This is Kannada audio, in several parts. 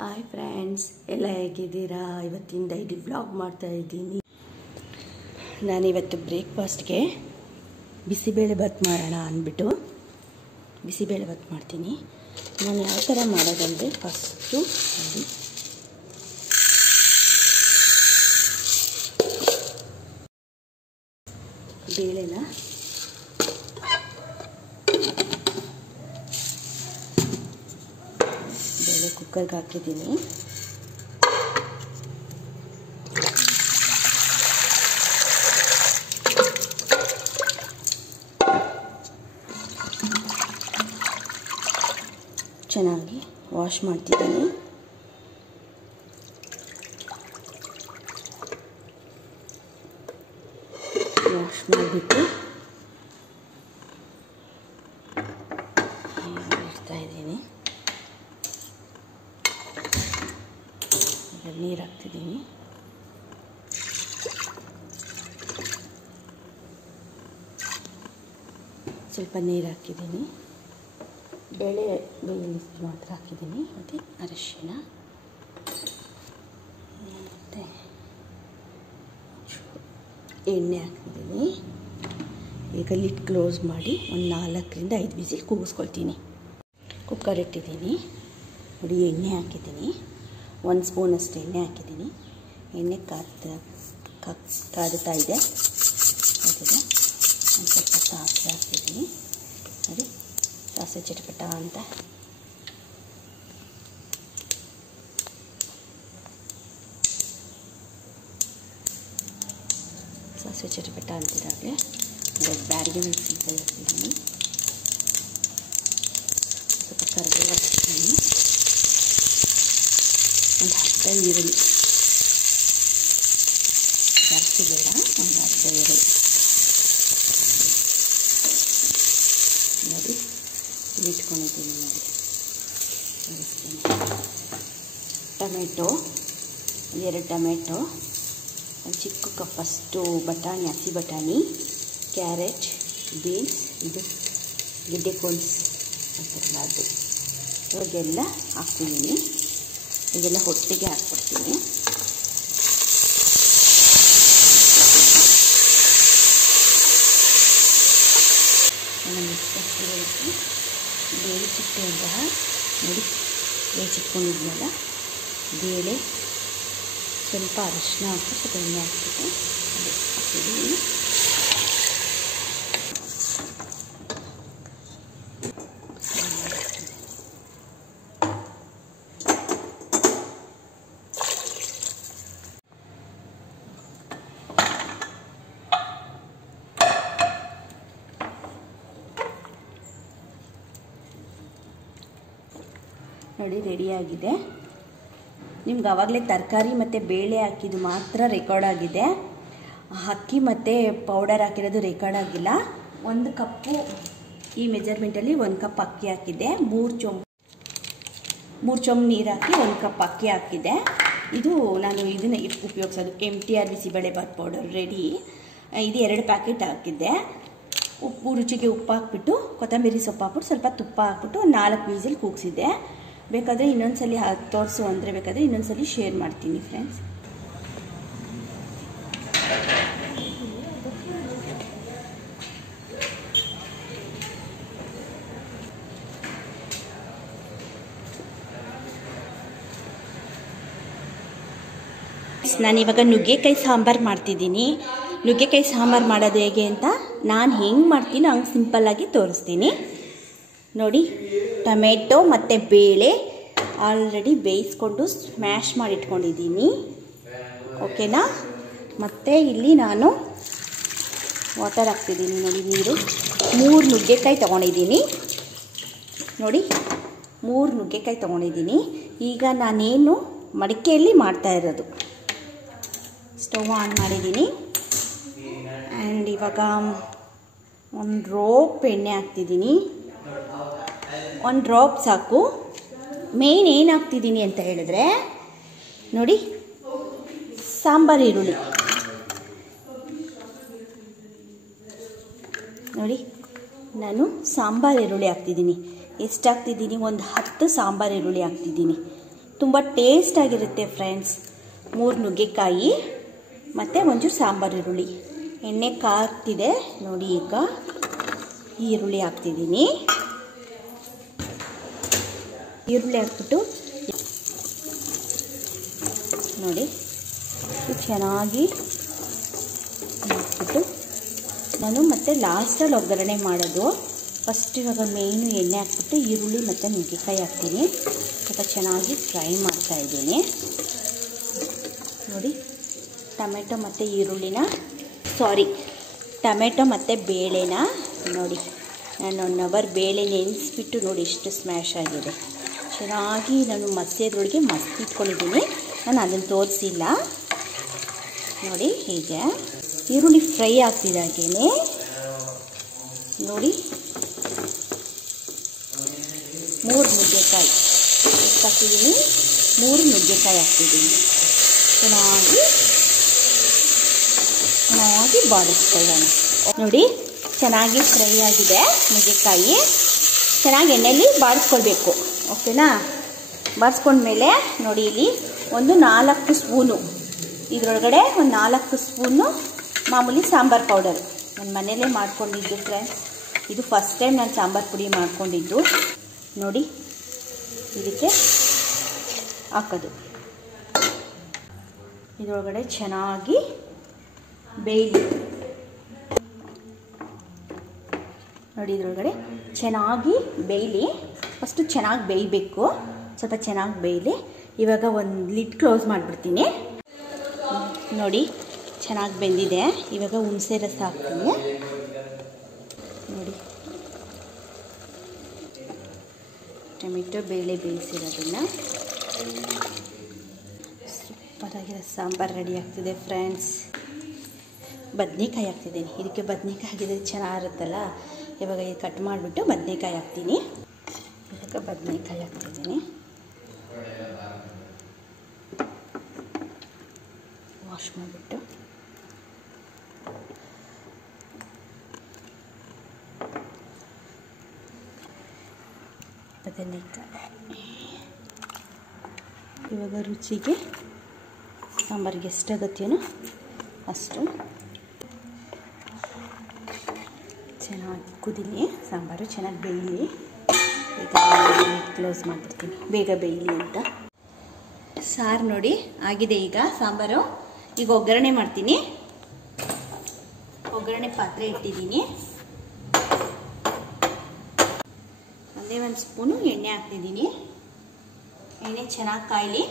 ಹಾಯ್ ಫ್ರೆಂಡ್ಸ್, ಎಲ್ಲ ಹೇಗಿದ್ದೀರಾ? ಇವತ್ತಿನ ಡೈಲಿ ವ್ಲಾಗ್ ಮಾಡ್ತಾ ಇದ್ದೀನಿ. ನಾನಿವತ್ತು ಬ್ರೇಕ್ಫಾಸ್ಟ್ಗೆ ಬಿಸಿಬೇಳೆ ಬಾತ್ ಮಾಡೋಣ ಅಂದ್ಬಿಟ್ಟು ಬಿಸಿಬೇಳೆ ಬಾತ್ ಮಾಡ್ತೀನಿ. ನಾನು ಯಾವ ಥರ ಮಾಡೋದಂದರೆ, ಫಸ್ಟು ಬೇಳೆನ ಕುಕ್ಕರ್ಗೆ ಹಾಕಿದ್ದೀನಿ. ಚೆನ್ನಾಗಿ ವಾಶ್ ಮಾಡ್ತಿದ್ದೀನಿ. ವಾಶ್ ಮಾಡಿಬಿಟ್ಟು ಇಡ್ತಾ ಇದ್ದೀನಿ. ನೀರು ಹಾಕ್ತಿದ್ದೀನಿ. ಸ್ವಲ್ಪ ನೀರು ಹಾಕಿದ್ದೀನಿ. ಬೇಳೆ ಬೇಯಿಸಿ ಮಾತ್ರ ಹಾಕಿದ್ದೀನಿ. ಮತ್ತು ಅರಿಶಿಣ ಮತ್ತು ಎಣ್ಣೆ ಹಾಕಿದ್ದೀನಿ. ಈಗ ಲಿಡ್ ಕ್ಲೋಸ್ ಮಾಡಿ ಒಂದು 4ರಿಂದ 5 ವಿಸಿಲ್ ಕೂಗಿಸ್ಕೊಳ್ತೀನಿ. ಕುಕ್ಕರ್ ಇಟ್ಟಿದ್ದೀನಿ. ನೋಡಿ, ಎಣ್ಣೆ ಹಾಕಿದ್ದೀನಿ. 1 ಸ್ಪೂನಷ್ಟು ಎಣ್ಣೆ ಹಾಕಿದ್ದೀನಿ. ಎಣ್ಣೆ ಕಾದುತ್ತಾ ಇದೆ. ಒಂದು ಸ್ವಲ್ಪ ಸಾಸಿವೆ ಹಾಕ್ತಿದ್ದೀನಿ. ನೋಡಿ, ಸಾಸಿವೆ ಚಟಪಟ ಅಂತ. ಸಾಸಿವೆ ಚಟಪಟ ಅಂತಿದ್ದಾಗಲೇ ಒಂದು ಬ್ಯಾಡಿಗೆ ಮೆಣಸಿನಕಾಯಿ ಹಾಕ್ತಿದ್ದೀನಿ. ಸ್ವಲ್ಪ ಕರಿಬೇವು ಹಾಕ್ತಿದ್ದೀನಿ. ಒಂದು ಅರ್ಧ ಈರುಳ್ಳಿ, ಜಾಸ್ತಿ ಬೇಡ, ಒಂದು ಅರ್ಧ ಈರುಳ್ಳಿ. ನೋಡಿ, ಇಟ್ಕೊಂಡಿದ್ದೀನಿ. ನೋಡಿ, ಟೊಮೆಟೊ, 2 ಟೊಮೆಟೊ, ಒಂದು ಚಿಕ್ಕ ಕಪ್ಪಷ್ಟು ಬಟಾಣಿ, ಹಸಿ ಬಟಾಣಿ, ಕ್ಯಾರೆಟ್, ಬೀನ್ಸ್, ಇದು ಗೆಡ್ಡೆಕೋಸು ಅಂತಾರಲ್ಲ ಅದು, ಇವಾಗೆಲ್ಲ ಹಾಕ್ತಿದ್ದೀನಿ. ಇದೆಲ್ಲ ಒಟ್ಟಿಗೆ ಹಾಕ್ಬಿಡ್ತೀನಿ. ಬೇಯಿಸಿಟ್ಟಂತಹ ನೋಡಿ, ಬೇಯಿಸಿಟ್ಕೊಂಡಿದ್ಮೇಲೆ ಬೇಳೆ ಸ್ವಲ್ಪ ಅರಿಶಿನ ಹಾಕಿ ಸ್ವಲ್ಪ ಎಣ್ಣೆ ಹಾಕ್ಬಿಟ್ಟು ಹಾಕ್ತಿದ್ದೀನಿ. ನೋಡಿ, ರೆಡಿಯಾಗಿದೆ. ನಿಮ್ಗೆ ಆವಾಗಲೇ ತರಕಾರಿ ಮತ್ತು ಬೇಳೆ ಹಾಕಿದ್ದು ಮಾತ್ರ ರೆಕಾರ್ಡ್ ಆಗಿದೆ. ಅಕ್ಕಿ ಮತ್ತು ಪೌಡರ್ ಹಾಕಿರೋದು ರೆಕಾರ್ಡ್ ಆಗಿಲ್ಲ. 1 ಕಪ್ಪು ಈ ಮೆಜರ್ಮೆಂಟಲ್ಲಿ 1 ಕಪ್ ಅಕ್ಕಿ ಹಾಕಿದ್ದೆ. 3 ಚೊಂಬು ನೀರು ಹಾಕಿ 1 ಕಪ್ ಅಕ್ಕಿ ಹಾಕಿದ್ದೆ. ಇದು ನಾನು ಇದನ್ನು ಉಪಯೋಗಿಸೋದು MTR bisibele bath powder ready. ಇದು 2 ಪ್ಯಾಕೆಟ್ ಹಾಕಿದ್ದೆ. ರುಚಿಗೆ ಉಪ್ಪು ಹಾಕ್ಬಿಟ್ಟು, ಕೊತ್ತಂಬರಿ ಸೊಪ್ಪು ಹಾಕ್ಬಿಟ್ಟು, ಸ್ವಲ್ಪ ತುಪ್ಪ ಹಾಕ್ಬಿಟ್ಟು 4 ವಿಸಿಲ್ ಕೂಗಿಸಿದ್ದೆ. ಬೇಕಾದರೆ ಇನ್ನೊಂದ್ಸಲಿ ತೋರಿಸು ಅಂದರೆ ಬೇಕಾದರೆ ಇನ್ನೊಂದ್ಸಲಿ ಶೇರ್ ಮಾಡ್ತೀನಿ ಫ್ರೆಂಡ್ಸ್. ನಾನಿವಾಗ ನುಗ್ಗೆಕಾಯಿ ಸಾಂಬಾರು ಮಾಡ್ತಿದ್ದೀನಿ. ನುಗ್ಗೆಕಾಯಿ ಸಾಂಬಾರು ಮಾಡೋದು ಹೇಗೆ ಅಂತ ನಾನು ಹೆಂಗೆ ಮಾಡ್ತೀನೋ ಹಂಗೆ ಸಿಂಪಲ್ಲಾಗಿ ತೋರಿಸ್ತೀನಿ. ನೋಡಿ, ಟೊಮೆಟೊ ಮತ್ತು ಬೇಳೆ ಆಲ್ರೆಡಿ ಬೇಯಿಸ್ಕೊಂಡು ಸ್ಮ್ಯಾಶ್ ಮಾಡಿ ಇಟ್ಕೊಂಡಿದ್ದೀನಿ. ಓಕೆನಾ? ಮತ್ತು ಇಲ್ಲಿ ನಾನು ವಾಟರ್ ಹಾಕ್ತಿದ್ದೀನಿ. ನೋಡಿ, ನೀರು. 3 ನುಗ್ಗೆಕಾಯಿ ತೊಗೊಂಡಿದ್ದೀನಿ. ನೋಡಿ, 3 ನುಗ್ಗೆಕಾಯಿ ತೊಗೊಂಡಿದ್ದೀನಿ. ಈಗ ನಾನೇನು ಮಡಿಕೆಯಲ್ಲಿ ಮಾಡ್ತಾ ಇರೋದು, ಸ್ಟವ್ ಆನ್ ಮಾಡಿದ್ದೀನಿ. ಆ್ಯಂಡ್ ಇವಾಗ 1 ಡ್ರಾಪ್ ಎಣ್ಣೆ ಹಾಕ್ತಿದ್ದೀನಿ. 1 ಡ್ರಾಪ್ ಸಾಕು. ಮೇನ್ ಏನು ಹಾಕ್ತಿದ್ದೀನಿ ಅಂತ ಹೇಳಿದ್ರೆ, ನೋಡಿ, ಸಾಂಬಾರು ಈರುಳ್ಳಿ. ನೋಡಿ, ನಾನು ಸಾಂಬಾರು ಈರುಳ್ಳಿ ಹಾಕ್ತಿದ್ದೀನಿ. ಎಷ್ಟು ಹಾಕ್ತಿದ್ದೀನಿ? ಒಂದು 10 ಸಾಂಬಾರು ಈರುಳ್ಳಿ ಹಾಕ್ತಿದ್ದೀನಿ. ತುಂಬ ಟೇಸ್ಟಾಗಿರುತ್ತೆ ಫ್ರೆಂಡ್ಸ್. 3 ನುಗ್ಗೆಕಾಯಿ ಮತ್ತು ಒಂಚೂರು ಸಾಂಬಾರು ಈರುಳ್ಳಿ. ಎಣ್ಣೆ ಕಾಗ್ತಿದೆ ನೋಡಿ. ಈಗ ಈರುಳ್ಳಿ ಹಾಕ್ತಿದ್ದೀನಿ. ಈರುಳ್ಳಿ ಹಾಕ್ಬಿಟ್ಟು ನೋಡಿ ಚೆನ್ನಾಗಿ ಹಾಕ್ಬಿಟ್ಟು ನಾನು ಮತ್ತೆ ಲಾಸ್ಟಲ್ಲಿ ಒಗ್ಗರಣೆ ಮಾಡೋದು. ಫಸ್ಟ್ ಇವಾಗ ಮೇಯ್ನು ಎಣ್ಣೆ ಹಾಕ್ಬಿಟ್ಟು ಈರುಳ್ಳಿ ಮತ್ತು ನುಗ್ಗೆಕಾಯಿ ಹಾಕ್ತೀನಿ. ಸ್ವಲ್ಪ ಚೆನ್ನಾಗಿ ಫ್ರೈ ಮಾಡ್ತಾಯಿದ್ದೀನಿ ನೋಡಿ. ಟೊಮೆಟೊ ಮತ್ತು ಈರುಳ್ಳಿನ ಟೊಮೆಟೊ ಮತ್ತು ಬೇಳೆನ ನೋಡಿ ನಾನು 1 ಅವರ್ ಬೇಳೆ ನೆನೆಸ್ಬಿಟ್ಟು ನೋಡಿ ಎಷ್ಟು ಸ್ಮ್ಯಾಶ್ ಆಗಿದೆ. ಚೆನ್ನಾಗಿ ನಾನು ಮಸ್ಯದ್ರೊಳಗೆ ಇಟ್ಕೊಂಡಿದ್ದೀನಿ. ನಾನು ಅದನ್ನು ತೋರಿಸಿಲ್ಲ ನೋಡಿ. ಹೀಗೆ ಈರುಳ್ಳಿ ಫ್ರೈ ಆಗ್ತಿದ್ದಾಗೇ ನೋಡಿ 3 ನುಗ್ಗೆಕಾಯಿ ಎಷ್ಟು ಹಾಕ್ತಿದ್ದೀನಿ. 3 ನುಗ್ಗೆಕಾಯಿ ಹಾಕ್ತಿದ್ದೀನಿ. ಚೆನ್ನಾಗಿ ಬಾಡಿಸ್ಕೊಳ್ಳೋಣ ನೋಡಿ. ಚೆನ್ನಾಗಿ ಫ್ರೈ ಆಗಿದೆ ನುಗ್ಗೆಕಾಯಿ. ಚೆನ್ನಾಗಿ ಎಣ್ಣೆಯಲ್ಲಿ ಬಾಡಿಸ್ಕೊಳ್ಬೇಕು. ಓಕೆನಾ? ಬಾಡಿಸ್ಕೊಂಡ್ಮೇಲೆ ನೋಡಿ ಇಲ್ಲಿ ಒಂದು 4 ಸ್ಪೂನು ಇದರೊಳಗಡೆ ಒಂದು 4 ಸ್ಪೂನು ಮಾಮೂಲಿ ಸಾಂಬಾರು ಪೌಡರ್ ನನ್ನ ಮನೆಯಲ್ಲೇ ಮಾಡ್ಕೊಂಡಿದ್ದು ಫ್ರೆಂಡ್ಸ್. ಇದು ಫಸ್ಟ್ ಟೈಮ್ ನಾನು ಸಾಂಬಾರು ಪುಡಿ ಮಾಡ್ಕೊಂಡಿದ್ದು ನೋಡಿ. ಇದಕ್ಕೆ ಹಾಕೋದು. ಇದರೊಳಗಡೆ ಚೆನ್ನಾಗಿ ಬೇಯಲಿ ನೋಡಿ. ಇದರೊಳಗಡೆ ಚೆನ್ನಾಗಿ ಬೇಯಲಿ. ಫಸ್ಟು ಚೆನ್ನಾಗಿ ಬೇಯಬೇಕು. ಸ್ವಲ್ಪ ಚೆನ್ನಾಗಿ ಬೇಯಲಿ. ಇವಾಗ ಒಂದು ಲಿಡ್ ಕ್ಲೋಸ್ ಮಾಡಿಬಿಡ್ತೀನಿ ನೋಡಿ. ಚೆನ್ನಾಗಿ ಬೆಂದಿದೆ. ಇವಾಗ ಹುಣಸೆ ರಸ ಹಾಕ್ತೀನಿ ನೋಡಿ. ಟೊಮೆಟೊ ಬೇಳೆ ಬೇಯಿಸಿರೋದನ್ನು ಸೂಪರಾಗಿರೋ ಸಾಂಬಾರು ರೆಡಿ ಆಗ್ತಿದೆ ಫ್ರೆಂಡ್ಸ್. ಬದನೆಕಾಯಿ ಹಾಕ್ತಿದ್ದೀನಿ. ಇದಕ್ಕೆ ಬದನೆಕಾಯಿ ಹಾಕಿದರೆ ಚೆನ್ನಾಗಿರುತ್ತಲ್ಲ. ಇವಾಗ ಇದು ಕಟ್ ಮಾಡಿಬಿಟ್ಟು ಬದನೆಕಾಯಿ ಹಾಕ್ತೀನಿ. ಇವಾಗ ಬದನೆಕಾಯಿ ಹಾಕ್ತಿದ್ದೀನಿ. ವಾಶ್ ಮಾಡಿಬಿಟ್ಟು ಬದನೆಕಾಯಿ ಇವಾಗ ರುಚಿಗೆ ಸಾಂಬಾರಿಗೆ ಎಷ್ಟಾಗತ್ತೇನೋ ಅಷ್ಟು ಚೆನ್ನಾಗಿ ಕುದೀಲಿ. ಸಾಂಬಾರು ಚೆನ್ನಾಗಿ ಬೇಯಲಿ. ಈಗ ಕ್ಲೋಸ್ ಮಾಡಿಬಿಡ್ತೀನಿ ಬೇಗ ಬೇಯಲಿ ಅಂತ. ಸಾರು ನೋಡಿ ಆಗಿದೆ ಈಗ ಸಾಂಬಾರು. ಈಗ ಒಗ್ಗರಣೆ ಮಾಡ್ತೀನಿ. ಒಗ್ಗರಣೆ ಪಾತ್ರೆ ಇಟ್ಟಿದ್ದೀನಿ. ಒಂದೇ 1 ಸ್ಪೂನು ಎಣ್ಣೆ ಹಾಕ್ತಿದ್ದೀನಿ. ಎಣ್ಣೆ ಚೆನ್ನಾಗಿ ಕಾಯಲಿ.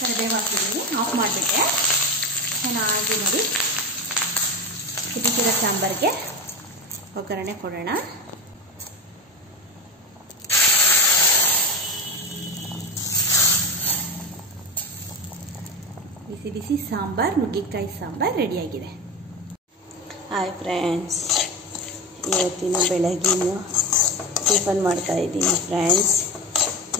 ಕರಿಬೇವು ಹಾಕ್ತಿದ್ದೀನಿ. ಆಫ್ ಮಾಡಿಬಿಟ್ಟೆ. ಚೆನ್ನಾಗಿ ನೋಡಿ ಕುದಿಸಿರೋ ಸಾಂಬಾರಿಗೆ ಒಗ್ಗರಣೆ ಕೊಡೋಣ. ಬಿಸಿ ಬಿಸಿ ಸಾಂಬಾರು ನುಗ್ಗೆಕಾಯಿ ಸಾಂಬಾರು ರೆಡಿಯಾಗಿದೆ. ಹಾಯ್ ಫ್ರೆಂಡ್ಸ್, ಇವತ್ತಿನ ಬೆಳಗಿನ ಟಿಫನ್ ಮಾಡ್ತಾಯಿದ್ದೀನಿ ಫ್ರೆಂಡ್ಸ್.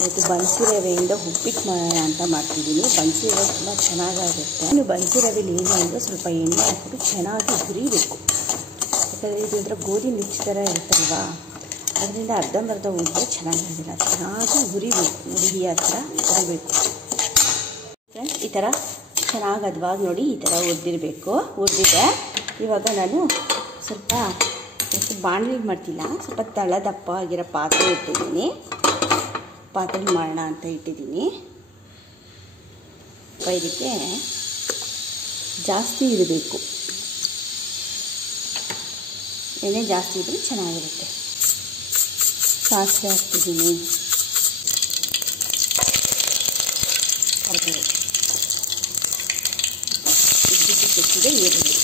ಇವತ್ತು ಬನ್ಸಿ ರವೆಯಿಂದ ಉಪ್ಪಿಟ್ಟು ಮಾಡೋಣ ಅಂತ ಮಾಡ್ತಿದ್ದೀನಿ. ಬನ್ಸಿ ರವೆ ತುಂಬ ಚೆನ್ನಾಗಾಗುತ್ತೆ. ಇನ್ನು ಬನ್ಸಿ ರವೆಲಿ ಏನು ಅಂದರೆ ಸ್ವಲ್ಪ ಎಣ್ಣೆ ಹಾಕ್ಬಿಟ್ಟು ಚೆನ್ನಾಗಿ ಹುರಿಬೇಕು. ಯಾಕಂದರೆ ಇದು ಒಂಥರ ಗೋಧಿ ಮಿಕ್ಸ್ ಥರ ಇರುತ್ತಲ್ವ, ಅದರಿಂದ ಅರ್ಧಂಬರ್ಧ ಹುರಿದ್ರೆ ಚೆನ್ನಾಗಿರೋದಿಲ್ಲ. ಚೆನ್ನಾಗಿ ಹುರಿಬೇಕು. ಹುರಿ ಹತ್ರ ಹುರಿಬೇಕು ಫ್ರೆಂಡ್ಸ್. ಈ ಥರ ಚೆನ್ನಾಗಿ ಅದ್ವಾಗ ನೋಡಿ ಈ ಥರ ಹುರಿದಿರಬೇಕು. ಹುರಿದಿದೆ. ಇವಾಗ ನಾನು ಸ್ವಲ್ಪ ಬಾಣಲಿ ಮಾಡ್ತಿಲ್ಲ, ಸ್ವಲ್ಪ ತಳದಪ್ಪ ಆಗಿರೋ ಪಾತ್ರೆ ಇಟ್ಟಿದ್ದೀನಿ. ಪಾತ್ರೆ ಮಾಡೋಣ ಅಂತ ಇಟ್ಟಿದ್ದೀನಿ. ಇದಕ್ಕೆ ಜಾಸ್ತಿ ಇರಬೇಕು. ಎಣ್ಣೆ ಜಾಸ್ತಿ ಇದ್ದರೆ ಚೆನ್ನಾಗಿರುತ್ತೆ. ಸಾಸಿವೆ ಹಾಕ್ತಿದ್ದೀನಿ. ಕರಿಬೇವು ಹೆಚ್ಚಿಗೆ ಈರುಳ್ಳಿ.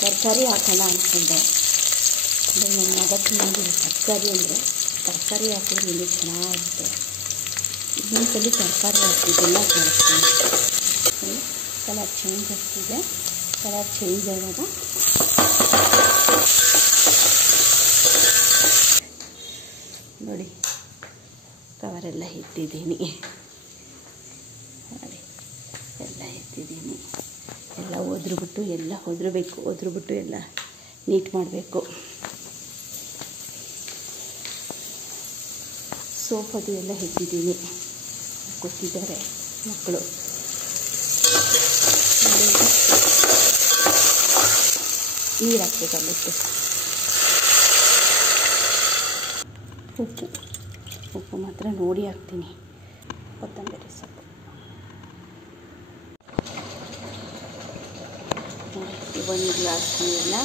ತರಕಾರಿ ಹಾಕೋಣ ಅಂದ್ಕೊಂಡೆ. ಅಂದರೆ ನನ್ನ ಮಗ ಚೆನ್ನಾಗಿದೆ ತರಕಾರಿ ಅಂದರೆ. ತರಕಾರಿ ಹಾಕಿದ್ರೆ ಇನ್ನೂ ಚೆನ್ನಾಗಿರುತ್ತೆ. ಇನ್ನೊಂದ್ಸಲಿ ತರಕಾರಿ ಹಾಕಿದ್ದೆಲ್ಲ ಕಳಿಸ್ತೀನಿ. ಕಲರ್ ಚೇಂಜ್ ಆಗ್ತಿದೆ. ಕಲರ್ ಚೇಂಜ್ ಆದಾಗ ನೋಡಿ ಕವರೆಲ್ಲ ಇಟ್ಟಿದ್ದೀನಿ. ನೋಡಿ ಎಲ್ಲ ಎತ್ತಿದ್ದೀನಿ. ಎಲ್ಲ ಒದ್ರುಬಿಟ್ಟು ಹಾಕ್ಬಿಟ್ಟು ಎಲ್ಲ ಒದ್ರಬಿಟ್ಟು ಎಲ್ಲ ನೀಟ್ ಮಾಡಬೇಕು. ಸೋಪ್ ಅದು ಎಲ್ಲ ಹೆಕ್ಕಿದ್ದೀನಿ, ಕೊಟ್ಟಿದ್ದಾರೆ ಮಕ್ಕಳು. ನೀರು ಹಾಕ್ಬೇಕಾಗುತ್ತೆ. ಉಪ್ಪು ಮಾತ್ರ ನೋಡಿ ಹಾಕ್ತೀನಿ. ಕೊತ್ತಂಬರಿ ಸೊಪ್ಪು ಒಂದು ಗ್ಲಾಸ್ ನೀರನ್ನ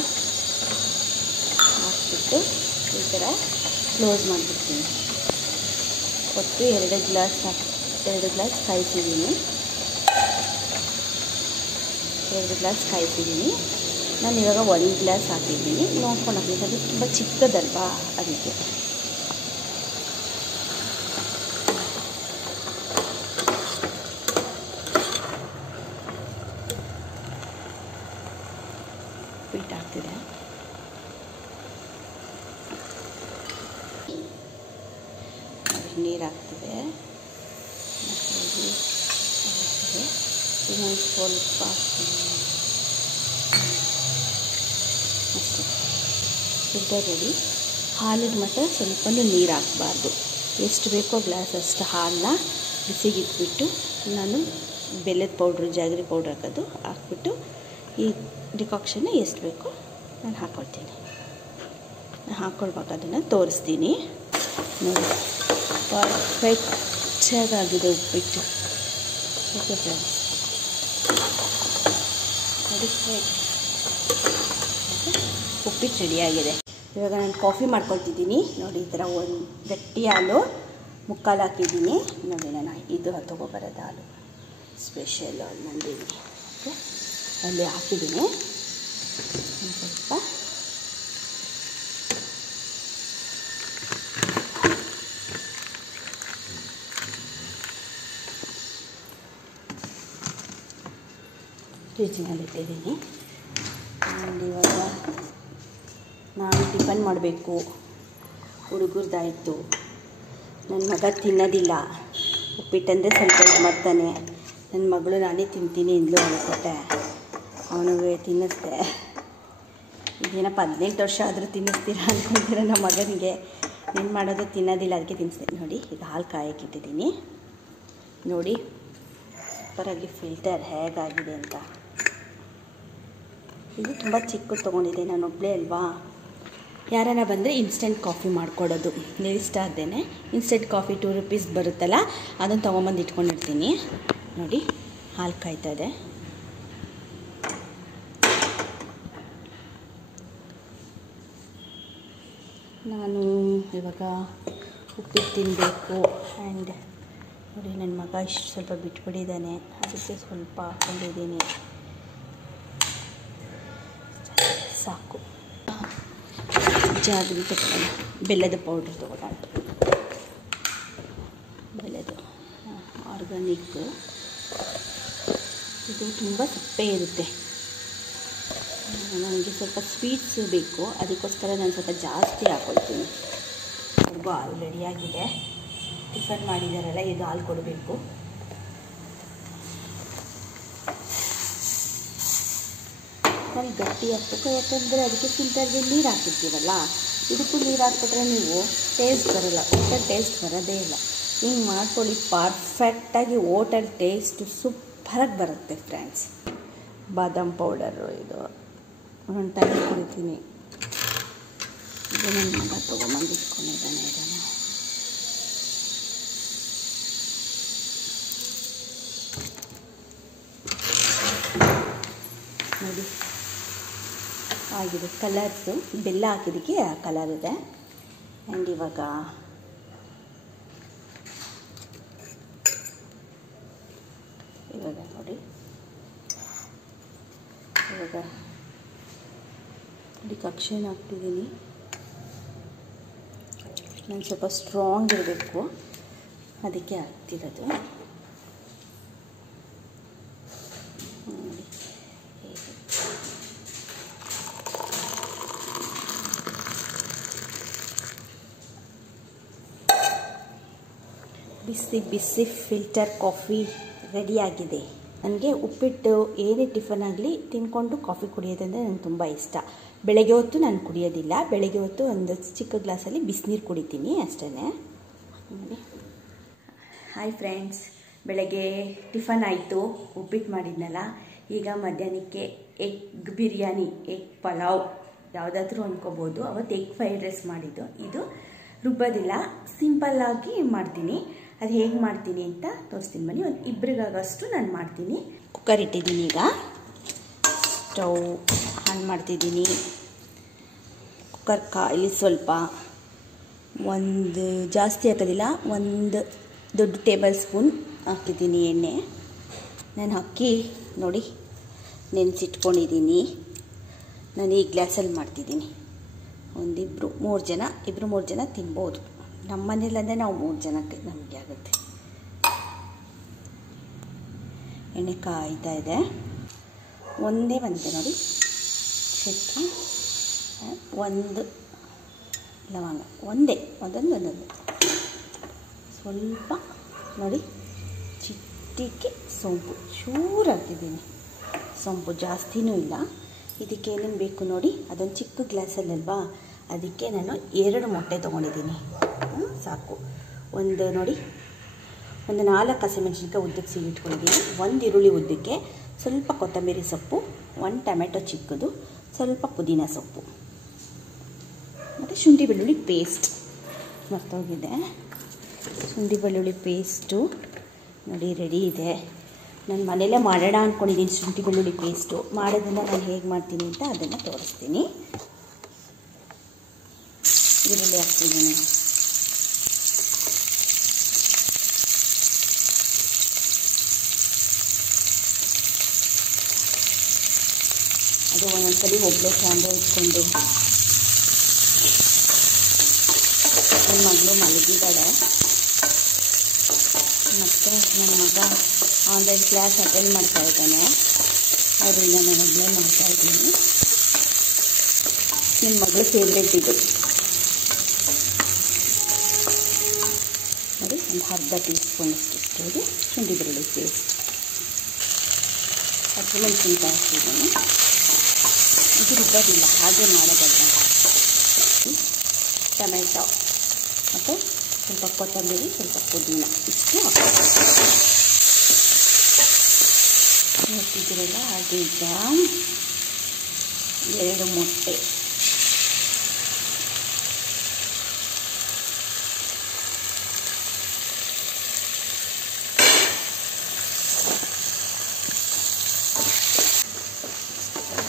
ಹಾಕ್ಬಿಟ್ಟು ಈ ಥರ ಕ್ಲೋಸ್ ಮಾಡಿಬಿಡ್ತೀನಿ. ಒಟ್ಟು 2 ಗ್ಲಾಸ್ ಕಾಯಿಸಿದ್ದೀನಿ. 2 ಗ್ಲಾಸ್ ಕಾಯಿಸಿದ್ದೀನಿ. ನಾನು ಇವಾಗ 1 ಗ್ಲಾಸ್ ಹಾಕಿದ್ದೀನಿ. ನೋಡ್ಕೊಂಡು ಹಾಕಬೇಕು, ಅದು ತುಂಬ ಚಿಕ್ಕದಲ್ವಾ ಅದಕ್ಕೆ. ಉಪ್ಪಿಟ್ಟು ಹಾಕ್ತಿದೆ. ನೀರು ಹಾಕ್ತಿದೆ. ಇನ್ನೊಂದು ಸ್ವಲ್ಪ ಅಷ್ಟೇ. Filter ready. ಹಾಲಿಗೆ ಮಾತ್ರ ಸ್ವಲ್ಪನೂ ನೀರು ಹಾಕಬಾರ್ದು. ಎಷ್ಟು ಬೇಕೋ ಗ್ಲಾಸ್ ಅಷ್ಟು ಹಾಲನ್ನ ಬಿಸಿಗೆ ಇಟ್ಬಿಟ್ಟು ನಾನು ಬೆಲ್ಲದ ಪೌಡ್ರು, ಜಾಗರಿ ಪೌಡ್ರ್ ಹಾಕ್ಬಿಟ್ಟು ಈ ಡಿಕಾಕ್ಷನ್ನ ಎಷ್ಟು ಬೇಕೋ ನಾನು ಹಾಕ್ಕೊಳ್ತೀನಿ. ಹಾಕ್ಕೊಳ್ಬೇಕು, ಅದನ್ನು ತೋರಿಸ್ತೀನಿ ನೋಡಿ. ಪರ್ಫೆಕ್ಟಾಗಿದೆ ಉಪ್ಪಿಟ್ಟು. ಓಕೆ ಫ್ರೆಂಡ್ಸ್, ನೋಡಿ ಉಪ್ಪಿಟ್ಟು ರೆಡಿಯಾಗಿದೆ. ಇವಾಗ ನಾನು ಕಾಫಿ ಮಾಡ್ಕೊಳ್ತಿದ್ದೀನಿ ನೋಡಿ. ಈ ಥರ ಒಂದು ಗಟ್ಟಿ ಹಾಲು 3/4 ಹಾಕಿದ್ದೀನಿ ನೋಡಿ. ನಾನು ಇದು ತೊಗೊಬರೋದು ಹಾಲು ಸ್ಪೆಷಲ್ ಹಾಲು ನಂದಿನಿ. ಓಕೆ, ಅಲ್ಲಿ ಹಾಕಿದ್ದೀನಿ ಸ್ವಲ್ಪ. ಫ್ರಿಜ್ನಲ್ಲಿ ಇಟ್ಟಿದ್ದೀನಿ. ಇವಾಗ ನಾನು ಟಿಫನ್ ಮಾಡಬೇಕು. ಹುಡುಗರದಾಯಿತು. ನನ್ನ ಮಗ ತಿನ್ನೋದಿಲ್ಲ ಉಪ್ಪಿಟ್ಟಂದರೆ, ಸ್ವಲ್ಪ ಇದು ಮಾಡ್ತಾನೆ. ನನ್ನ ಮಗಳು ನಾನೇ ತಿಂತೀನಿ ಎಂದಲೂ ಅಂದ್ಕೊಟ್ಟೆ, ಅವನಿಗೆ ತಿನ್ನಿಸ್ದೆ. ಇದೇನಪ್ಪ 18 ವರ್ಷ ಆದರೂ ತಿನ್ನಿಸ್ತೀರಾ ಅಂದ್ಕೊಳ್ತೀರ ನಮ್ಮ ಮಗನಿಗೆ. ಏನು ಮಾಡೋದು, ತಿನ್ನೋದಿಲ್ಲ, ಅದಕ್ಕೆ ತಿನ್ನಿಸ್ದೆ. ನೋಡಿ ಈಗ ಹಾಲು ಕಾಯಕ್ಕಿಟ್ಟಿದ್ದೀನಿ ನೋಡಿ. ಸೂಪರಾಗಿ ಫಿಲ್ಟರ್ ಹೇಗಾಗಿದೆ ಅಂತ. ಇದು ತುಂಬ ಚಿಕ್ಕದು ತೊಗೊಂಡಿದ್ದೆ, ನಾನು ಒಬ್ಬಳೇ ಅಲ್ವಾ. ಯಾರನ್ನ ಬಂದರೆ ಇನ್ಸ್ಟೆಂಟ್ ಕಾಫಿ ಮಾಡಿಕೊಡೋದು ಇಷ್ಟ ಆದ್ದೇನೆ. ಇನ್ಸ್ಟೆಂಟ್ ಕಾಫಿ 2 ರೂಪೀಸ್ ಬರುತ್ತಲ್ಲ, ಅದನ್ನು ತೊಗೊಂಬಂದು ಇಟ್ಕೊಂಡಿರ್ತೀನಿ ನೋಡಿ. ಹಾಲು ಕಾಯ್ತಾ ಇದೆ. ನಾನು ಇವಾಗ ಉಪ್ಪಿಟ್ಟು ತಿನ್ನಬೇಕು. ಆ್ಯಂಡ್ ನೋಡಿ ನನ್ನ ಮಗ ಇಷ್ಟು ಸ್ವಲ್ಪ ಬಿಟ್ಬಿಟ್ಟಿದ್ದಾನೆ, ಅದಕ್ಕೆ ಸ್ವಲ್ಪ ಹಾಕೊಂಡಿದ್ದೀನಿ. ಸಾಕು. ಜಾಗರಿ ತಗೊಳ್ಳೋಣ, ಬೆಲ್ಲದ ಪೌಡ್ರ್ ತಗೊಳ್ಳೋಣ. ಬೆಲ್ಲದ ಆರ್ಗಾನಿಕ್. ಇದು ತುಂಬ ಸಪ್ಪೆ ಇರುತ್ತೆ. ನನಗೆ ಸ್ವಲ್ಪ ಸ್ವೀಟ್ಸ್ ಬೇಕು, ಅದಕ್ಕೋಸ್ಕರ ನಾನು ಸ್ವಲ್ಪ ಜಾಸ್ತಿ ಹಾಕ್ಕೊಳ್ತೀನಿ. ಅವ್ರಿಗೂ ಹಾಲು ರೆಡಿಯಾಗಿದೆ. ಟಿಫನ್ ಮಾಡಿದಾರಲ್ಲ, ಇದು ಹಾಲು ಕೊಡಬೇಕು. ನಾನು ಗಟ್ಟಿ ಹಾಕ್ಬೇಕು, ಯಾಕಂದರೆ ಅದಕ್ಕೆ ಫಿಲ್ಟರ್ಗೆ ನೀರು ಹಾಕಿರ್ತೀವಲ್ಲ. ಇದಕ್ಕೂ ನೀರು ಹಾಕ್ಬಿಟ್ರೆ ನೀವು ಟೇಸ್ಟ್ ಬರೋಲ್ಲ, ಹೋಟೆಲ್ ಟೇಸ್ಟ್ ಬರೋದೇ ಇಲ್ಲ. ಹಿಂಗೆ ಮಾಡ್ಕೊಳ್ಳಿ, ಪರ್ಫೆಕ್ಟಾಗಿ ಹೋಟೆಲ್ ಟೇಸ್ಟ್ ಸೂಪರಾಗಿ ಬರುತ್ತೆ ಫ್ರೆಂಡ್ಸ್. ಬಾದಾಮ್ ಪೌಡರು ಇದು ಒಂದು ಟೈಮ್ ಕುಡಿತೀನಿ. ಇದು ನನ್ನ ಮಗ ತೊಗೊಂಬಂದು ಇಟ್ಕೊಂಡಿದ್ದಾನೆ. ಇದನ್ನು ನೋಡಿ ಆಗಿದೆ. ಕಲರ್ಸು ಬೆಲ್ಲ ಹಾಕಿದ್ದಕ್ಕೆ ಆ ಕಲರ್ ಇದೆ. ಆ್ಯಂಡ್ ಇವಾಗ ನೋಡಿ, ಇವಾಗ ಡಿಕಾಕ್ಷನ್ ಹಾಕ್ತಿದ್ದೀನಿ. ನಾನು ಸ್ವಲ್ಪ ಸ್ಟ್ರಾಂಗ್ ಇರಬೇಕು, ಅದಕ್ಕೆ ಹಾಕ್ತಿರೋದು. ನೋಡಿ ಬಿಸಿ ಬಿಸಿ ಫಿಲ್ಟರ್ ಕಾಫಿ ರೆಡಿಯಾಗಿದೆ. ನನಗೆ ಉಪ್ಪಿಟ್ಟು ಏನೇ ಟಿಫನ್ ಆಗಲಿ ತಿಂದ್ಕೊಂಡು ಕಾಫಿ ಕುಡಿಯೋದಂದರೆ ನನಗೆ ತುಂಬ ಇಷ್ಟ. ಬೆಳಗ್ಗೆ ಹೊತ್ತು ನಾನು ಕುಡಿಯೋದಿಲ್ಲ. ಬೆಳಗ್ಗೆ ಹೊತ್ತು ಒಂದು ಚಿಕ್ಕ ಗ್ಲಾಸಲ್ಲಿ ಬಿಸಿನೀರು ಕುಡಿತೀನಿ ಅಷ್ಟೇ. ನೋಡಿ. ಹಾಯ್ ಫ್ರೆಂಡ್ಸ್, ಬೆಳಗ್ಗೆ ಟಿಫನ್ ಆಯಿತು, ಉಪ್ಪಿಟ್ಟು ಮಾಡಿದ್ನಲ್ಲ. ಈಗ ಮಧ್ಯಾಹ್ನಕ್ಕೆ ಎಗ್ ಬಿರಿಯಾನಿ, ಎಗ್ ಪಲಾವ್ ಯಾವುದಾದ್ರೂ ಅಂದ್ಕೋಬೋದು. ಅವತ್ತು ಎಗ್ ಫ್ರೈಡ್ ರೈಸ್ ಮಾಡಿದ್ದು. ಇದು ರುಬ್ಬೋದಿಲ್ಲ, ಸಿಂಪಲ್ಲಾಗಿ ಮಾಡ್ತೀನಿ. ಅದು ಹೇಗೆ ಮಾಡ್ತೀನಿ ಅಂತ ತೋರಿಸ್ತೀನಿ ಬನ್ನಿ. ಒಂದು ಇಬ್ಬರಿಗಾಗಷ್ಟು ನಾನು ಮಾಡ್ತೀನಿ. ಕುಕ್ಕರ್ ಇಟ್ಟಿದ್ದೀನಿ. ಈಗ ಸ್ಟವ್ ಆನ್ ಮಾಡ್ತಿದ್ದೀನಿ. ಕುಕ್ಕರ್ ಕಾಯಿಲಿ ಸ್ವಲ್ಪ, ಒಂದು ಜಾಸ್ತಿ ಹಾಕೋದಿಲ್ಲ, ಒಂದು ದೊಡ್ಡ ಟೇಬಲ್ ಸ್ಪೂನ್ ಹಾಕಿದ್ದೀನಿ ಎಣ್ಣೆ. ನಾನು ಅಕ್ಕಿ ನೋಡಿ ನೆನೆಸಿಟ್ಕೊಂಡಿದ್ದೀನಿ. ನಾನು ಈ ಗ್ಲಾಸಲ್ಲಿ ಮಾಡ್ತಿದ್ದೀನಿ. ಒಂದಿಬ್ಬರು ಮೂರು ಜನ ತಿನ್ಬೋದು. ನಮ್ಮ ಮನೇಲಂದರೆ ನಾವು 3 ಜನಕ್ಕೆ ನಮಗೆ ಆಗುತ್ತೆ. ಎಣ್ಣೆ ಕಾಯ್ತಾ ಇದೆ. ಒಂದೇ ನೋಡಿ ಚಕ್ಕೆ, ಒಂದು ಲವಂಗ, ಒಂದೊಂದು ಸ್ವಲ್ಪ ನೋಡಿ, ಚಿಟಿಕೆ ಸೋಂಪು ಚೂರು ಹಾಕಿದ್ದೀನಿ. ಸೋಂಪು ಜಾಸ್ತಿನೂ ಇಲ್ಲ. ಇದಕ್ಕೆ ಏನೇನು ಬೇಕು ನೋಡಿ. ಅದೊಂದು ಚಿಕ್ಕ ಗ್ಲಾಸಲ್ಲಲ್ವಾ, ಅದಕ್ಕೆ ನಾನು 2 ಮೊಟ್ಟೆ ತೊಗೊಂಡಿದ್ದೀನಿ. ಸಾಕು. ನೋಡಿ, ಒಂದು 4 ಹಸಿಮೆಣಸಿನ್ಕಾಯಿ ಉದ್ದಕ್ಕೆ ಸಿಗಿಟ್ಕೊಂಡಿದ್ದೀನಿ. 1 ಈರುಳ್ಳಿ ಉದ್ದಕ್ಕೆ, ಸ್ವಲ್ಪ ಕೊತ್ತಂಬರಿ ಸೊಪ್ಪು, 1 ಟೊಮೆಟೊ ಚಿಕ್ಕದು, ಸ್ವಲ್ಪ ಪುದೀನ ಸೊಪ್ಪು ಮತ್ತು ಶುಂಠಿ ಬೆಳ್ಳುಳ್ಳಿ ಪೇಸ್ಟ್ ಮರ್ತೋಗಿದೆ. ಶುಂಠಿ ಬೆಳ್ಳುಳ್ಳಿ ಪೇಸ್ಟು ನೋಡಿ ರೆಡಿ ಇದೆ. ನಾನು ಮನೆಯಲ್ಲೇ ಮಾಡೋಣ ಅಂದ್ಕೊಂಡಿದ್ದೀನಿ. ಶುಂಠಿ ಬೆಳ್ಳುಳ್ಳಿ ಪೇಸ್ಟು ಮಾಡೋದನ್ನು ನಾನು ಹೇಗೆ ಮಾಡ್ತೀನಿ ಅಂತ ಅದನ್ನು ತೋರಿಸ್ತೀನಿ. ಈರುಳ್ಳಿ ಹಾಕ್ತಿದ್ದೀನಿ. ಅದು ಒಂದೊಂದ್ಸಲಿ ಒಬ್ಬಳೆ ಕ್ಯಾಮ್ರಾ ಇಟ್ಕೊಂಡು ನನ್ನ ಮಗಳು ಮಲಗಿದ್ದಾಳೆ. ಮತ್ತು ನನ್ನ ಮಗ ಆನ್ಲೈನ್ ಕ್ಲಾಸ್ ಅಟೆಂಡ್ ಮಾಡ್ತಾ ಇದ್ದಾನೆ. ಅದರಿಂದ ನಾನು ಒಬ್ಬಳೆ ಮಾಡ್ತಾಯಿದ್ದೀನಿ. ನನ್ನ ಮಗಳು ಫೇವ್ರೇಟ್ ಇದು ನೋಡಿ. ಒಂದು ಅರ್ಧ ಟೀ ಸ್ಪೂನಷ್ಟು ಶುಂಠಿ ಬೆಳ್ಳುಳ್ಳಿ ಪೇಸ್ಟ್, ಹಸಿಮೆಣಸಿನ್ಕಾಯಿ ಹಾಕ್ತಿದ್ದೀನಿ. ಇದು ರುಬ್ಬೋದಿಲ್ಲ, ಹಾಗೆ ಮಾಡೋದಲ್ಲ. ಟೊಮೆಟೊ ಮತ್ತು ಸ್ವಲ್ಪ ಕೊತ್ತಂಬರಿ, ಸ್ವಲ್ಪ ಪುದೀನ ಇಷ್ಟು ಹಾಕ್ತಿದ್ದೀರಲ್ಲ. ಹಾಗೆ ಈಗ 2 ಮೊಟ್ಟೆ,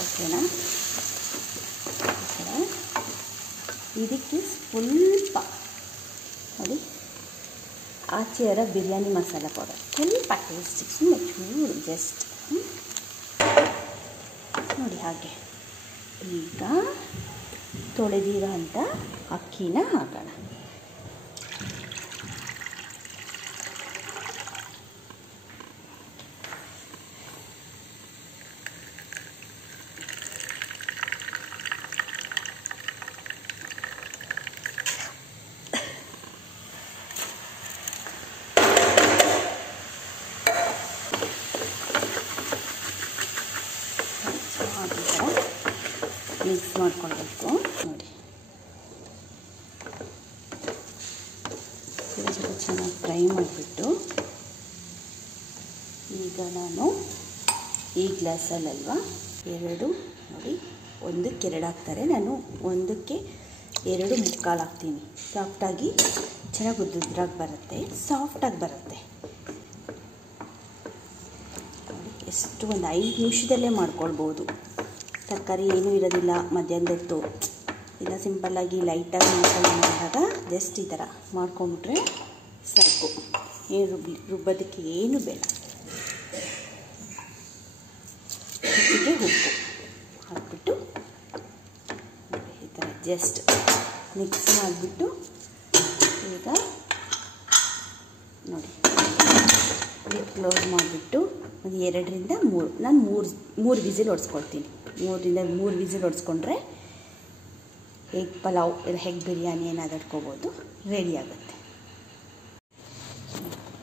ಓಕೆನಾ. ಇದಕ್ಕೆ ಸ್ವಲ್ಪ ನೋಡಿ ಆಚೆಯರ ಬಿರಿಯಾನಿ ಮಸಾಲ ಪೌಡರ್, ಸ್ವಲ್ಪ ಟೇಸ್ಟ್, ಸುಮ್ಮನೆ ಚೂರು ಜಸ್ಟ್ ನೋಡಿ ಹಾಗೆ. ಈಗ ತೊಳೆದಿರೋ ಅಂಥ ಅಕ್ಕಿನ ಹಾಕೋಣ. ಮಿಕ್ಸ್ ಮಾಡ್ಕೊಳ್ಬೇಕು ನೋಡಿ. ಸ್ವಲ್ಪ ಚೆನ್ನಾಗಿ ಫ್ರೈ ಮಾಡಿಬಿಟ್ಟು ಈಗ ನಾನು ಈ ಗ್ಲಾಸಲ್ಲಲ್ವ 2 ನೋಡಿ, 1ಕ್ಕೆ 2 ಹಾಕ್ತಾರೆ. ನಾನು 1ಕ್ಕೆ 2 ಮುಕ್ಕಾಲು ಹಾಕ್ತೀನಿ. ಸಾಫ್ಟಾಗಿ ಚೆನ್ನಾಗಿ ಉದ್ರಾಗಿ ಬರುತ್ತೆ, ಸಾಫ್ಟಾಗಿ ಬರುತ್ತೆ ನೋಡಿ. ಎಷ್ಟು ಒಂದು 5 ನಿಮಿಷದಲ್ಲೇ ಮಾಡ್ಕೊಳ್ಬೋದು. ತರಕಾರಿ ಏನೂ ಇರೋದಿಲ್ಲ ಮಧ್ಯಾಹ್ನದೊತ್ತು. ಇಲ್ಲ ಸಿಂಪಲ್ಲಾಗಿ ಲೈಟಾಗಿ ಮಾಡಿದಾಗ ಜಸ್ಟ್ ಈ ಥರ ಮಾಡ್ಕೊಂಬಿಟ್ರೆ ಸಾಕು. ಏನು ರುಬ್ಬೋದಕ್ಕೆ ಏನು ಬೇಡ. ಇದಕ್ಕೆ ಉಪ್ಪು ಹಾಕ್ಬಿಟ್ಟು ಈ ಥರ ಜಸ್ಟ್ ಮಿಕ್ಸ್ ಮಾಡಿಬಿಟ್ಟು ಈಗ ನೋಡಿ ಕ್ಲೋಸ್ ಮಾಡಿಬಿಟ್ಟು ಒಂದು 2ರಿಂದ 3 ನಾನು 3 ವಿಸಿಲ್ ಹೊಡ್ಸ್ಕೊಳ್ತೀನಿ. 3ರಿಂದ 3 ವಿಸಿಲ್ ಹೊಡ್ಸ್ಕೊಂಡ್ರೆ ಎಗ್ ಪಲಾವ್ ಇಲ್ಲ ಎಗ್ ಬಿರಿಯಾನಿ ಏನಾದ್ರು ಇಟ್ಕೋಬೋದು, ರೆಡಿ ಆಗುತ್ತೆ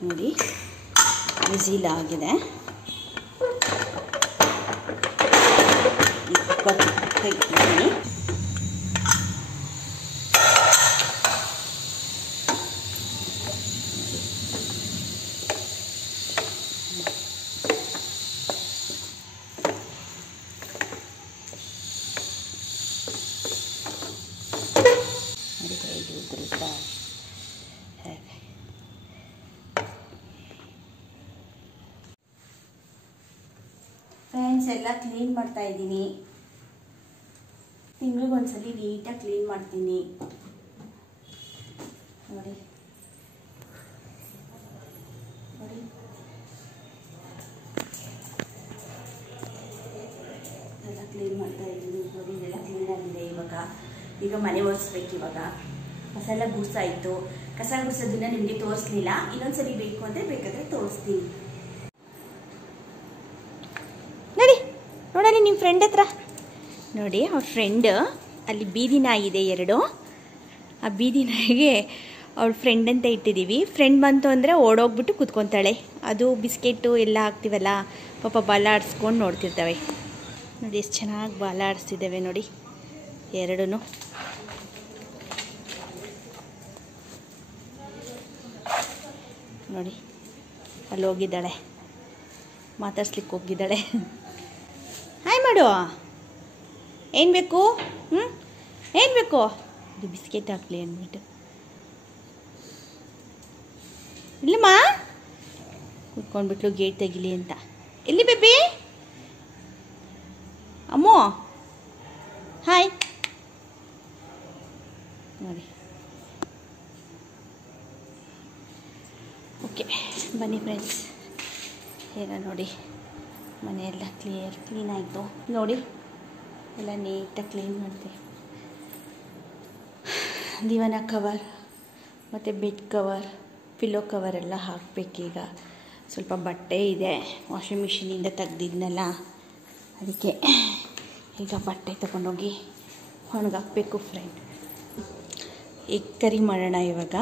ನೋಡಿ. ವಿಸಿಲ್ ಆಗಿದೆ. ಕುಕ್ಕರ್ ತೆಗಿತೀನಿ. ಫ್ರೆಂಡ್ಸ್, ಎಲ್ಲ ಕ್ಲೀನ್ ಮಾಡ್ತಾ ಇದ್ದೀನಿ. ತಿಂಗಳಿಗೊಂದ್ಸಲಿ ನೀಟಾಗಿ ಕ್ಲೀನ್ ಮಾಡ್ತೀನಿ ನೋಡಿ. ನೋಡಿ, ಎಲ್ಲ ಕ್ಲೀನ್ ಮಾಡ್ತಾ ಇದ್ದೀನಿ ನೋಡಿ. ಇದೆಲ್ಲ ಕ್ಲೀನ್ ಆಗಿದೆ. ಈಗ ಮನೆ ಒರೆಸ್ಬೇಕು. ಇವಾಗ ಕಸ ಎಲ್ಲ ಗುಡ್ಸಾಯಿತು. ಕಸ ಗುಡ್ಸೋದನ್ನ ನಿಮಗೆ ತೋರಿಸ್ಲಿಲ್ಲ. ಇನ್ನೊಂದ್ಸಲಿ ಬೇಕು ಅಂದರೆ ಬೇಕಾದರೆ ತೋರಿಸ್ತೀನಿ ನೋಡಿ. ನೋಡಲಿ ನಿಮ್ಮ ಫ್ರೆಂಡ್ ಹತ್ರ ನೋಡಿ. ಅವ್ರ ಫ್ರೆಂಡ್ ಅಲ್ಲಿ ಬೀದಿ ನಾಯಿ ಇದೆ 2. ಆ ಬೀದಿ ನಾಯಿಗೆ ಅವಳ ಫ್ರೆಂಡ್ ಅಂತ ಇಟ್ಟಿದ್ದೀವಿ. ಫ್ರೆಂಡ್ ಬಂತು ಅಂದರೆ ಓಡೋಗ್ಬಿಟ್ಟು ಕೂತ್ಕೊತಾಳೆ. ಅದು ಬಿಸ್ಕೆಟು ಎಲ್ಲ ಹಾಕ್ತೀವಲ್ಲ, ಪಾಪ ಬಾಲ ಆಡಿಸ್ಕೊಂಡು ನೋಡ್ತಿರ್ತವೆ ನೋಡಿ. ಎಷ್ಟು ಚೆನ್ನಾಗಿ ಬಾಲ ಆಡಿಸ್ತಿದ್ದಾವೆ ನೋಡಿ 2. ನೋಡಿ, ಅಲ್ಲಿ ಹೋಗಿದ್ದಾಳೆ, ಮಾತಾಡ್ಸ್ಲಿಕ್ಕೆ ಹೋಗಿದ್ದಾಳೆ. ಹಾಯ್ ಮಾಡು. ಏನು ಬೇಕು? ಏನು ಬೇಕು? ಇದು ಬಿಸ್ಕೆಟ್ ಹಾಕ್ಲಿ ಅಂದ್ಬಿಟ್ಟು. ಇಲ್ಲಮ್ಮ ಕೂತ್ಕೊಂಡ್ಬಿಟ್ಲು ಗೇಟ್ ತೆಗಿಲಿ ಅಂತ. ಎಲ್ಲಿ ಬೇಬಿ? ಅಮ್ಮೋ ಹಾಯ್ ನೋಡಿ. ಓಕೆ ಬನ್ನಿ ಫ್ರೆಂಡ್ಸ್, ಏನೋ ನೋಡಿ ಮನೆಯೆಲ್ಲ ಕ್ಲೀನ್ ಆಯಿತು ನೋಡಿ. ಎಲ್ಲ ನೀಟಾಗಿ ಕ್ಲೀನ್ ಮಾಡಿದೆ. ದಿವಾನ ಕವರ್ ಮತ್ತು ಬೆಡ್ ಕವರ್, ಪಿಲ್ಲೋ ಕವರ್ ಎಲ್ಲ ಹಾಕಬೇಕೀಗ. ಸ್ವಲ್ಪ ಬಟ್ಟೆ ಇದೆ, ವಾಷಿಂಗ್ ಮಿಷಿನಿಂದ ತೆಗ್ದಿದ್ನಲ್ಲ, ಅದಕ್ಕೆ ಈಗ ಬಟ್ಟೆ ತೊಗೊಂಡೋಗಿ ಒಣಗಾಕಬೇಕು ಫ್ರೆಂಡ್. ಎಗ್ ಕರಿ ಮಾಡೋಣ ಇವಾಗ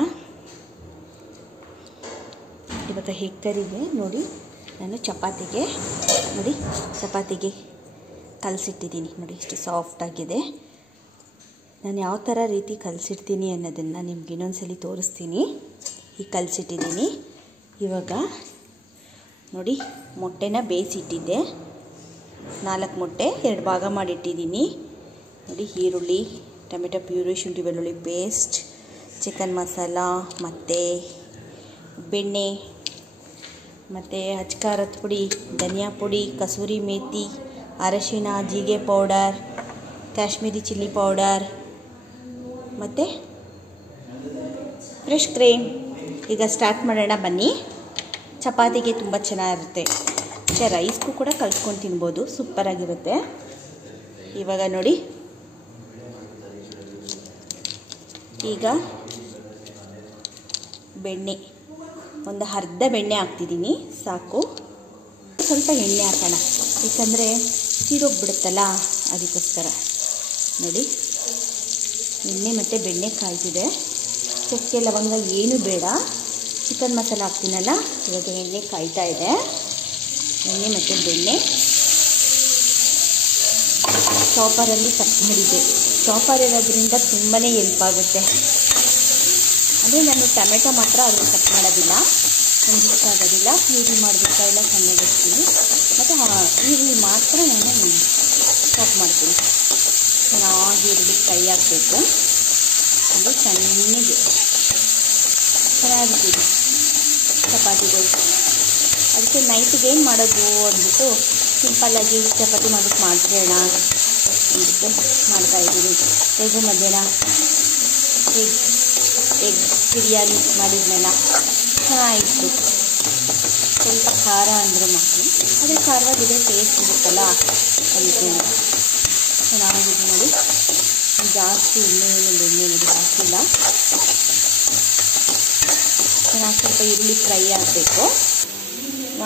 ಎಗ್ ಕರಿಗೆ ನೋಡಿ. ನಾನು ಚಪಾತಿಗೆ ಕಲಸಿಟ್ಟಿದ್ದೀನಿ ನೋಡಿ. ಎಷ್ಟು ಸಾಫ್ಟಾಗಿದೆ. ನಾನು ಯಾವ ಥರ ರೀತಿ ಕಲಸಿಡ್ತೀನಿ ಅನ್ನೋದನ್ನು ನಿಮ್ಗೆ ಇನ್ನೊಂದ್ಸಲಿ ತೋರಿಸ್ತೀನಿ. ಈಗ ಕಲಸಿಟ್ಟಿದ್ದೀನಿ. ಇವಾಗ ನೋಡಿ, ಮೊಟ್ಟೆನ ಬೇಯಿಸಿಟ್ಟಿದ್ದೆ. 4 ಮೊಟ್ಟೆ 2 ಭಾಗ ಮಾಡಿಟ್ಟಿದ್ದೀನಿ ನೋಡಿ. ಈರುಳ್ಳಿ, ಟೊಮೆಟೊ ಪ್ಯೂರಿ, ಶುಂಠಿ ಬೆಳ್ಳುಳ್ಳಿ ಪೇಸ್ಟ್, ಚಿಕನ್ ಮಸಾಲ ಮತ್ತು ಬೆಣ್ಣೆ ಮತ್ತು ಅಚ್ಕಾರದ ಪುಡಿ, ಧನಿಯಾ ಪುಡಿ, ಕಸೂರಿ ಮೇಥಿ, ಅರಶಿನ, ಜೀರಿಗೆ ಪೌಡರ್, ಕಾಶ್ಮೀರಿ ಚಿಲ್ಲಿ ಪೌಡರ್ ಮತ್ತು ಫ್ರೆಶ್ ಕ್ರೀಮ್. ಈಗ ಸ್ಟಾರ್ಟ್ ಮಾಡೋಣ ಬನ್ನಿ. ಚಪಾತಿಗೆ ತುಂಬ ಚೆನ್ನಾಗಿರುತ್ತೆ. ರೈಸ್ಗೂ ಕೂಡ ಕಲ್ಸ್ಕೊಂಡು ತಿನ್ಬೋದು, ಸೂಪರಾಗಿರುತ್ತೆ. ಇವಾಗ ನೋಡಿ, ಈಗ ಬೆಣ್ಣೆ ಒಂದು ಅರ್ಧ ಬೆಣ್ಣೆ ಹಾಕ್ತಿದ್ದೀನಿ ಸಾಕು. ಸ್ವಲ್ಪ ಎಣ್ಣೆ ಹಾಕೋಣ, ಏಕೆಂದರೆ ಸೀದೋಗ್ಬಿಡುತ್ತಲ್ಲ ಅದಕ್ಕೋಸ್ಕರ. ನೋಡಿ, ಎಣ್ಣೆ ಮತ್ತು ಬೆಣ್ಣೆ ಕಾಯ್ತಿದೆ. ಚಕ್ಕೆ ಲವಂಗ ಏನೂ ಬೇಡ, ಚಿಕನ್ ಮಸಾಲ ಹಾಕ್ತೀನಲ್ಲ. ಇವಾಗ ಎಣ್ಣೆ ಕಾಯ್ತಾ ಇದೆ. ಎಣ್ಣೆ ಮತ್ತು ಬೆಣ್ಣೆ ಚಾಪರಲ್ಲಿ ಕಟ್ ಮಾಡಿದ್ದೆ. ಚಾಪರ್ ಇರೋದ್ರಿಂದ ತುಂಬಾ ಹೆಲ್ಪ್ ಆಗುತ್ತೆ. ಅದೇ ನಾನು ಟೊಮೆಟೊ ಮಾತ್ರ ಅದನ್ನು ಕಟ್ ಮಾಡೋದಿಲ್ಲ, ನನಗೆ ಇಷ್ಟ ಆಗೋದಿಲ್ಲ. ಪ್ಯೂರಿ ಮಾಡಬೇಕಾಗಿಲ್ಲ, ಸಣ್ಣಗಿರ್ತೀನಿ. ಮತ್ತು ಈರುಳ್ಳಿ ಮಾತ್ರ ನಾನು ಚಾಪ್ ಮಾಡ್ತೀನಿ. ಚೆನ್ನಾಗಿ ಈರುಳ್ಳಿ ಫ್ರೈ ಆಗಬೇಕು. ಅದು ಸಣ್ಣಗೆ ಚೆನ್ನಾಗಿರ್ತೀವಿ ಚಪಾತಿಗಳು. ಅದಕ್ಕೆ ನೈಟಿಗೆ ಏನು ಮಾಡೋದು ಅಂದ್ಬಿಟ್ಟು ಸಿಂಪಲ್ಲಾಗಿ ಚಪಾತಿ ಮಾಡೋಕ್ಕೆ ಮಾಡ್ಕೊಳ್ಳೋಣ ಅಂದ್ಬಿಟ್ಟು ಮಾಡ್ತಾಯಿದ್ದೀನಿ. ಹೇಗೂ ಮಧ್ಯಾಹ್ನ ಎಗ್ ಬಿರಿಯಾನಿ ಮಾಡಿದ್ನಲ್ಲ, ಚೆನ್ನಾಗಿತ್ತು. ಸ್ವಲ್ಪ ಖಾರ ಅಂದರು ಮಕ್ಕಳು, ಅದೇ ಖಾರವಾಗಿದೆ, ಟೇಸ್ಟ್ ಇರುತ್ತಲ್ಲ ಅದಕ್ಕೆ ಚೆನ್ನಾಗಿದೆ ನೋಡಿ. ಜಾಸ್ತಿ ಬೆಣ್ಣೆ ನೋಡಿ ಹಾಕಿಲ್ಲ. ಚೆನ್ನಾಗಿ ಸ್ವಲ್ಪ ಈರುಳ್ಳಿ ಫ್ರೈ ಆಗಬೇಕು.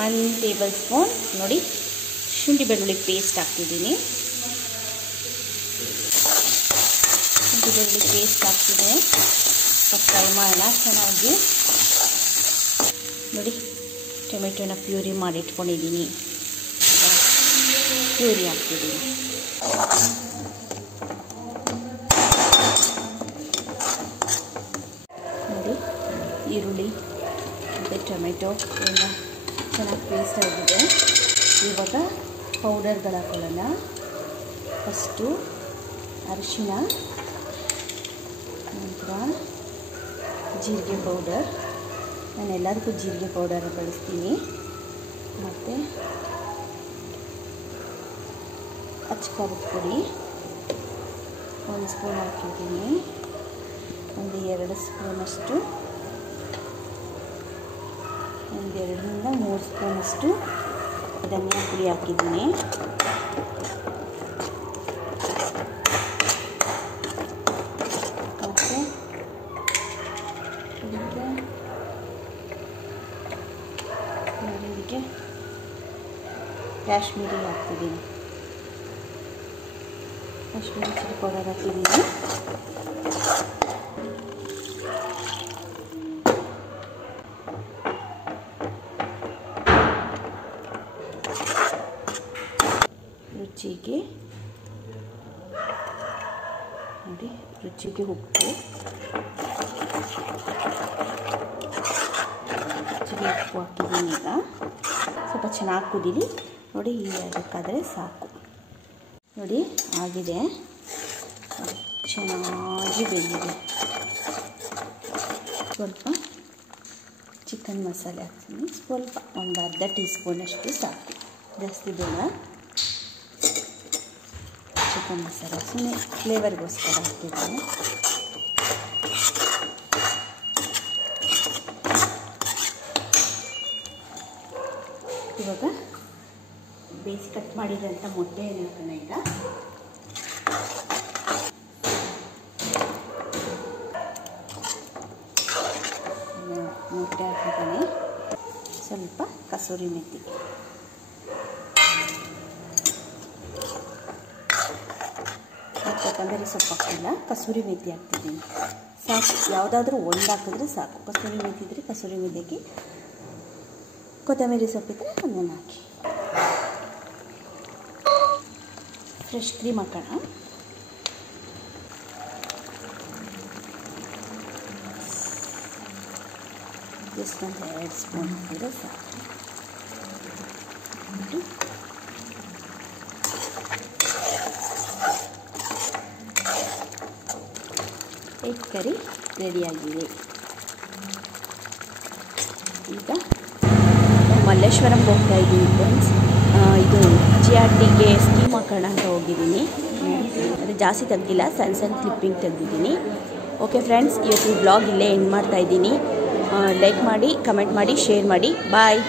1 ಟೇಬಲ್ ಸ್ಪೂನ್ ನೋಡಿ ಶುಂಠಿ ಬೆಳ್ಳುಳ್ಳಿ ಪೇಸ್ಟ್ ಹಾಕ್ತಿದ್ದೀನಿ. ಶುಂಠಿ ಬೆಳ್ಳುಳ್ಳಿ ಪೇಸ್ಟ್ ಹಾಕ್ತಿದೆ. ಫ್ರೈ ಮಾಡೋಣ ಚೆನ್ನಾಗಿ ನೋಡಿ. ಟೊಮೆಟೊನ ಪ್ಯೂರಿ ಮಾಡಿಟ್ಕೊಂಡಿದ್ದೀನಿ, ಪ್ಯೂರಿ ಹಾಕ್ತಿದ್ದೀನಿ. ನೋಡಿ ಈರುಳ್ಳಿ ಮತ್ತು ಟೊಮೆಟೊ ಎಲ್ಲ ಚೆನ್ನಾಗಿ ಪೇಸ್ಟ್ ಆಗಿದೆ. ಇವಾಗ ಪೌಡರ್ಗಳು ಹಾಕೊಳ್ಳೋಣ. ಫಸ್ಟು ಅರಿಶಿನ, ನಂತರ ಜೀರಿಗೆ ಪೌಡರ್. ನಾನು ಎಲ್ಲದಕ್ಕೂ ಜೀರಿಗೆ ಪೌಡರ್ ಬಳಸ್ತೀನಿ. ಮತ್ತು ಅಚ್ಚಕಾರದ ಪುಡಿ 1 ಸ್ಪೂನ್ ಹಾಕಿದ್ದೀನಿ. ಒಂದು 2 ಸ್ಪೂನಷ್ಟು, 2ರಿಂದ 3 ಸ್ಪೂನಷ್ಟು ಧನಿಯಾ ಪುಡಿ ಹಾಕಿದ್ದೀನಿ. ಮತ್ತು ಇದಕ್ಕೆ ಕಾಶ್ಮೀರಿ ಹಾಕ್ತಿದ್ದೀನಿ. ಕಾಶ್ಮೀರಿ ಚಿಲ್ಲಿ ಪೌಡರ್ ಹಾಕಿದ್ದೀನಿ. ರುಚಿಗೆ ನೋಡಿ, ರುಚಿಗೆ ಉಪ್ಪು, ಹಾಕಿದ್ದೀನಿ. ಈಗ ಸ್ವಲ್ಪ ಚೆನ್ನಾಗಿ ಕುದೀಲಿ. ನೋಡಿ, ಈ ಅದಕ್ಕಾದರೆ ಸಾಕು. ನೋಡಿ ಆಗಿದೆ, ಚೆನ್ನಾಗಿ ಬೆಂದಿದೆ. ಸ್ವಲ್ಪ ಚಿಕನ್ ಮಸಾಲೆ ಹಾಕ್ತೀನಿ. ಸ್ವಲ್ಪ ಒಂದು ಅರ್ಧ ಟೀ ಸ್ಪೂನಷ್ಟು ಸಾಕು, ಜಾಸ್ತಿ ಬೇಡ. ಚಿಕನ್ ಮಸಾಲೆ ಸುಮ್ಮನೆ ಫ್ಲೇವರ್ಗೋಸ್ಕರ ಹಾಕ್ತಿದ್ದೀನಿ. ಇವಾಗ ಬೇಯಿಸಿ ಕಟ್ ಮಾಡಿರೋಂಥ ಮೊಟ್ಟೆಯನ್ನು ಹಾಕೋಣ. ಈಗ ಮೊಟ್ಟೆ ಹಾಕಿದ್ದೀನಿ. ಸ್ವಲ್ಪ ಕಸೂರಿ ಮೆಥಿ, ಕೊತ್ತಂಬರಿ ಸೊಪ್ಪು ಹಾಕಿಲ್ಲ, ಕಸೂರಿ ಮೆಥಿ ಹಾಕ್ತಿದ್ದೀನಿ. ಸಾಕು, ಯಾವುದಾದ್ರೂ ಒಂದು ಹಾಕಿದ್ರೆ ಸಾಕು. ಕಸೂರಿ ಮೆಥಿ ಇದ್ದರೆ ಕಸೂರಿ ಮೆಥಿ ಹಾಕಿ, ಕೊತ್ತಂಬರಿ ಸೊಪ್ಪಿದ್ರೆ ಒಂದನ್ನು ಹಾಕಿ. ಫ್ರೆಶ್ ಕ್ರೀಮ್ ಹಾಕೋಣ. ಜಸ್ಟ್ ಒಂದು 2 ಸ್ಪೂನ್ ಹಾಕಿದ್ರೆ ಸಾಕು. ಎಗ್ ಕರಿ ರೆಡಿಯಾಗಿದೆ. ಈಗ ಮಲ್ಲೇಶ್ವರಂಗೆ ಹೋಗ್ತಾ ಇದ್ದೀನಿ ಫ್ರೆಂಡ್ಸ್. ಇದು GRTಗೆ ಸ್ಕೀಮ್ ಹಾಕೋಣ ಅಂತ ಹೋಗಿದ್ದೀನಿ. ಅದು ಜಾಸ್ತಿ ತೆಗ್ದಿಲ್ಲ, ಸಣ್ಣ ಕ್ಲಿಪ್ಪಿಂಗ್ ತೆಗೆದಿದ್ದೀನಿ. ಓಕೆ ಫ್ರೆಂಡ್ಸ್, ಇವತ್ತು ಬ್ಲಾಗ್ ಇಲ್ಲೇ ಎಂಡ್ ಮಾಡ್ತಾಯಿದ್ದೀನಿ. ಲೈಕ್ ಮಾಡಿ, ಕಮೆಂಟ್ ಮಾಡಿ, ಶೇರ್ ಮಾಡಿ. ಬಾಯ್.